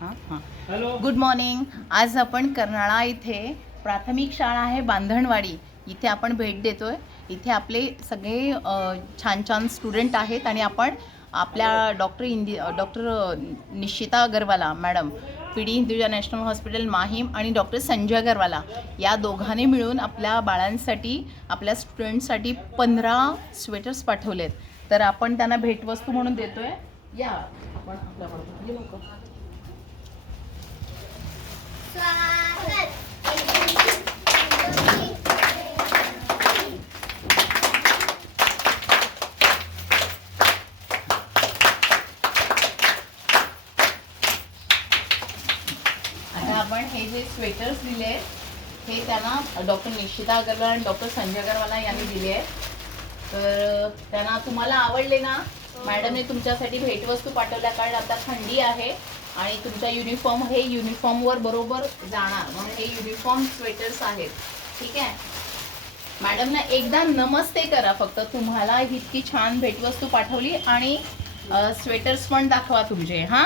हां हां good morning. आज आपण कर्नाळा इथे प्राथमिक शाळा आहे बांधणवाडी, इथे आपण भेट देतोय. इथे आपले सगळे छान छान स्टुडंट आहेत आणि आपण आपल्या doctor Nishita Agarwala madam P D Hinduja national hospital Mahim आणि डॉक्टर संजय अगरवाला या दोघांनी मिळून आपल्या बाळांसाठी आपल्या स्टुडंटसाठी 15 स्वेटर्स पाठवलेत. तर आपण त्यांना भेटवस्तू म्हणून देतोय. या आपण आपल्याकडे लोक आता आपण हे जे स्वेटर्स दिले आहेत हे त्यांना डॉक्टर निशिता अगरवाल आणि डॉक्टर संजय अगरवाला यांनी दिले आहेत. तर त्यांना तुम्हाला आवडले ना? मॅडमने तुमच्यासाठी भेटवस्तू पाठवल्या, कारण आता थंडी आहे आणि तुमचा युनिफॉर्म हे युनिफॉर्मवर बरोबर जाणार म्हणून हे युनिफॉर्म स्वेटर्स आहेत. ठीक आहे. मॅडमना एकदा नमस्ते करा फक्त. तुम्हाला इतकी छान भेटवस्तू पाठवली आणि स्वेटर्स पण दाखवा तुमचे. हां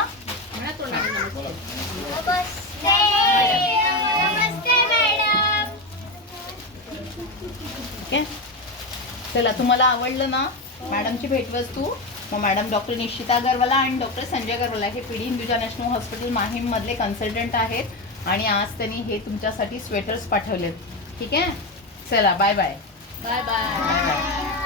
चला, तुम्हाला आवडलं ना मॅडमची भेटवस्तू? मग मॅडम डॉक्टर निशिता अगरवाला आणि डॉक्टर संजय अगरवाला हे P D Hinduja national hospital Mahim मधले कन्सल्टंट आहेत आणि आज त्यांनी हे तुमच्यासाठी स्वेटर्स पाठवलेत. ठीक आहे. चला, बाय बाय. Bye bye.